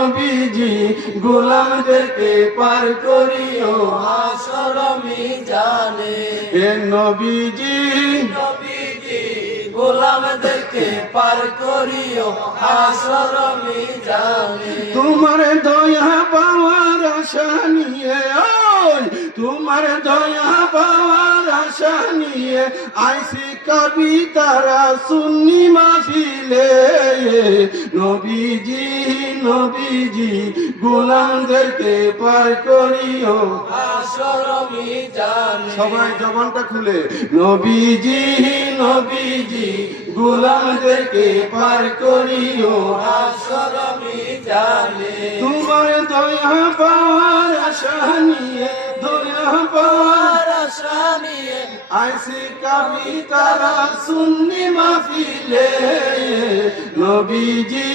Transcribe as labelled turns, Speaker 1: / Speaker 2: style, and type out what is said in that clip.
Speaker 1: নবীজি গোলামদেরকে পার করিও
Speaker 2: হাসরমি জানে
Speaker 1: এ নবীজি
Speaker 2: নবীজি গোলামদেরকে পার করিও হাসরমি জানে
Speaker 1: তোমার দয়া পাওয়ার আশা নিয়ে তোমার দয়া পাওয়ার আশা নিয়ে আইসি কবিতারা সুন্নি মাহফিলে নবীজি নবীজি, গোলামদেরকে পার করিও। সবাই জবানটা খুলে। নবীজি নবীজি, গোলামদেরকে পার করিও। তোমার দয়া, পাওয়ার আশা নিয়ে, দয়া, পাওয়ার
Speaker 2: আশা নিয়ে,
Speaker 1: আইসি কবিতারা সুন্নি মাহফিলে। নবীজি